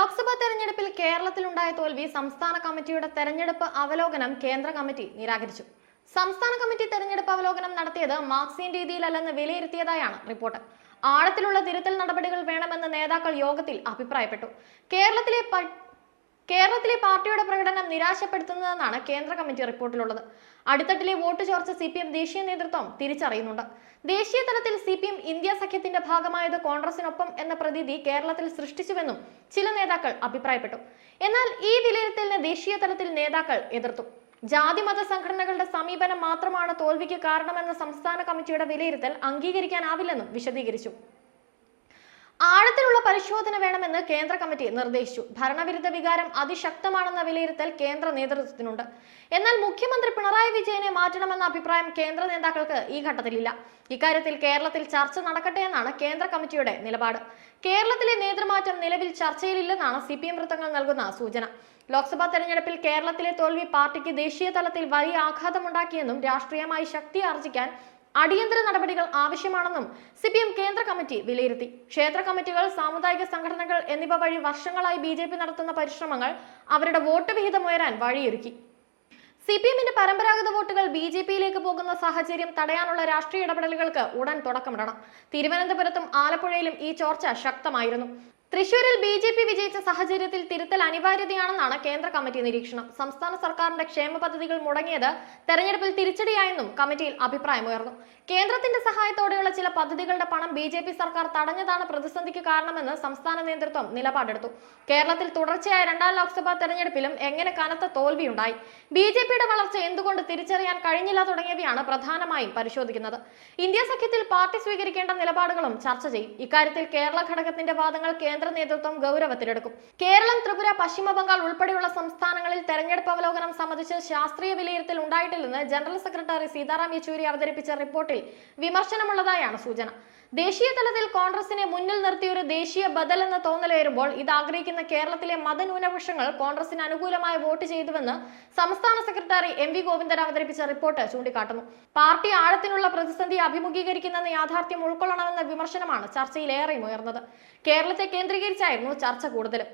ലോക്സഭാ തെരഞ്ഞെടുപ്പിൽ കേരളത്തിലുണ്ടായ തോൽവി സംസ്ഥാന കമ്മിറ്റിയുടെ തെരഞ്ഞെടുപ്പ് അവലോകനം കേന്ദ്ര കമ്മിറ്റി നിരാകരിച്ചു. സംസ്ഥാന കമ്മിറ്റി തെരഞ്ഞെടുപ്പ് അവലോകനം നടത്തിയത് മാർക്സിയൻ രീതിയിലല്ലെന്ന് വിലയിരുത്തിയതായാണ് റിപ്പോർട്ട്. ആഴത്തിലുള്ള തിരുത്തൽ നടപടികൾ വേണമെന്ന് നേതാക്കൾ യോഗത്തിൽ അഭിപ്രായപ്പെട്ടു. കേരളത്തിലെ കേരളത്തിലെ പാർട്ടിയുടെ പ്രകടനം നിരാശപ്പെടുത്തുന്നതെന്നാണ് കേന്ദ്ര കമ്മിറ്റി റിപ്പോർട്ടിലുള്ളത്. അടിത്തട്ടിലെ വോട്ട് ചോർച്ച സി ദേശീയ നേതൃത്വം തിരിച്ചറിയുന്നുണ്ട്. ദേശീയ തലത്തിൽ സി പി എം ഇന്ത്യ സഖ്യത്തിന്റെ ഭാഗമായത് കോൺഗ്രസിനൊപ്പം എന്ന പ്രതീതി കേരളത്തിൽ സൃഷ്ടിച്ചുവെന്നും ചില നേതാക്കൾ അഭിപ്രായപ്പെട്ടു. എന്നാൽ ഈ വിലയിരുത്തലിന് ദേശീയ തലത്തിൽ നേതാക്കൾ എതിർത്തു. ജാതി മത സംഘടനകളുടെ സമീപനം മാത്രമാണ് തോൽവിക്ക് കാരണമെന്ന സംസ്ഥാന കമ്മിറ്റിയുടെ വിലയിരുത്തൽ അംഗീകരിക്കാനാവില്ലെന്നും വിശദീകരിച്ചു. ആഴത്തിലുള്ള പരിശോധന വേണമെന്ന് കേന്ദ്ര കമ്മിറ്റി നിർദ്ദേശിച്ചു. ഭരണവിരുദ്ധ വികാരം അതിശക്തമാണെന്ന വിലയിരുത്തൽ കേന്ദ്ര നേതൃത്വത്തിനുണ്ട്. എന്നാൽ മുഖ്യമന്ത്രി പിണറായി വിജയനെ മാറ്റണമെന്ന അഭിപ്രായം കേന്ദ്ര നേതാക്കൾക്ക് ഈ ഘട്ടത്തിലില്ല. ഇക്കാര്യത്തിൽ കേരളത്തിൽ ചർച്ച നടക്കട്ടെ എന്നാണ് കേന്ദ്ര കമ്മിറ്റിയുടെ നിലപാട്. കേരളത്തിലെ നേതൃമാറ്റം നിലവിൽ ചർച്ചയിലില്ലെന്നാണ് സി പി എം വൃത്തങ്ങൾ നൽകുന്ന സൂചന. ലോക്സഭാ തെരഞ്ഞെടുപ്പിൽ കേരളത്തിലെ തോൽവി പാർട്ടിക്ക് ദേശീയ തലത്തിൽ വലിയ ആഘാതമുണ്ടാക്കിയെന്നും രാഷ്ട്രീയമായി ശക്തി ആർജിക്കാൻ അടിയന്തര നടപടികൾ ആവശ്യമാണെന്നും സി പി എം കേന്ദ്ര കമ്മിറ്റി വിലയിരുത്തി. ക്ഷേത്ര കമ്മിറ്റികൾ സാമുദായിക സംഘടനകൾ എന്നിവ വഴി വർഷങ്ങളായി ബി ജെ പി നടത്തുന്ന പരിശ്രമങ്ങൾ അവരുടെ വോട്ട് വിഹിതം ഉയരാൻ വഴിയൊരുക്കി. സി പി എമ്മിന്റെ പരമ്പരാഗത വോട്ടുകൾ ബി ജെ പിയിലേക്ക് പോകുന്ന സാഹചര്യം തടയാനുള്ള രാഷ്ട്രീയ ഇടപെടലുകൾക്ക് ഉടൻ തുടക്കമിടണം. തിരുവനന്തപുരത്തും ആലപ്പുഴയിലും ഈ ചോർച്ച ശക്തമായിരുന്നു. തൃശൂരിൽ ബി ജെ പി വിജയിച്ച സാഹചര്യത്തിൽ തിരുത്തൽ അനിവാര്യതയാണെന്നാണ് കേന്ദ്ര കമ്മിറ്റി നിരീക്ഷണം. സംസ്ഥാന സർക്കാരിന്റെ ക്ഷേമ പദ്ധതികൾ മുടങ്ങിയത് തെരഞ്ഞെടുപ്പിൽ തിരിച്ചടിയായെന്നും കമ്മിറ്റിയിൽ അഭിപ്രായമുയർന്നു. കേന്ദ്രത്തിന്റെ സഹായത്തോടെയുള്ള ചില പദ്ധതികളുടെ പണം ബി സർക്കാർ തടഞ്ഞതാണ് പ്രതിസന്ധിക്ക് കാരണമെന്ന് സംസ്ഥാന നേതൃത്വം നിലപാടെടുത്തു. കേരളത്തിൽ തുടർച്ചയായ രണ്ടാം ലോക്സഭാ തെരഞ്ഞെടുപ്പിലും എങ്ങനെ കനത്ത തോൽവിയുണ്ടായി? ബി ജെ പിയുടെ വളർച്ച എന്തുകൊണ്ട് തിരിച്ചറിയാൻ കഴിഞ്ഞില്ല തുടങ്ങിയവയാണ് പ്രധാനമായും പരിശോധിക്കുന്നത്. ഇന്ത്യ സഖ്യത്തിൽ പാർട്ടി സ്വീകരിക്കേണ്ട നിലപാടുകളും ചർച്ച ചെയ്യും. ഇക്കാര്യത്തിൽ കേരള ഘടകത്തിന്റെ വാദങ്ങൾ കേന്ദ്ര നേതൃത്വം ഗൗരവത്തിലെടുക്കും. കേരളം ത്രിപുര പശ്ചിമ ബംഗാൾ ഉൾപ്പെടെയുള്ള സംസ്ഥാനങ്ങളിൽ തെരഞ്ഞെടുപ്പ് അവലോകനം സംബന്ധിച്ച് ശാസ്ത്രീയ വിലയിരുത്തൽ ഉണ്ടായിട്ടില്ലെന്ന് ജനറൽ സെക്രട്ടറി സീതാറാം യെച്ചൂരി അവതരിപ്പിച്ച റിപ്പോർട്ടിൽ വിമർശനമുള്ളതായാണ് സൂചന. ദേശീയ തലത്തിൽ കോൺഗ്രസിനെ മുന്നിൽ നിർത്തിയൊരു ദേശീയ ബദൽ എന്ന തോന്നൽ വരുമ്പോൾ ഇത് ആഗ്രഹിക്കുന്ന കേരളത്തിലെ മതന്യൂനപക്ഷങ്ങൾ കോൺഗ്രസിന് അനുകൂലമായി വോട്ട് ചെയ്തുവെന്ന് സംസ്ഥാന സെക്രട്ടറി എം വി ഗോവിന്ദൻ അവതരിപ്പിച്ച റിപ്പോർട്ട് ചൂണ്ടിക്കാട്ടുന്നു. പാർട്ടി ആഴത്തിനുള്ള പ്രതിസന്ധി അഭിമുഖീകരിക്കുന്ന യാഥാർത്ഥ്യം ഉൾക്കൊള്ളണമെന്ന വിമർശനമാണ് ചർച്ചയിൽ ഏറെയും ഉയർന്നത്. കേരളത്തെ കേന്ദ്രീകരിച്ചായിരുന്നു ചർച്ച കൂടുതലും.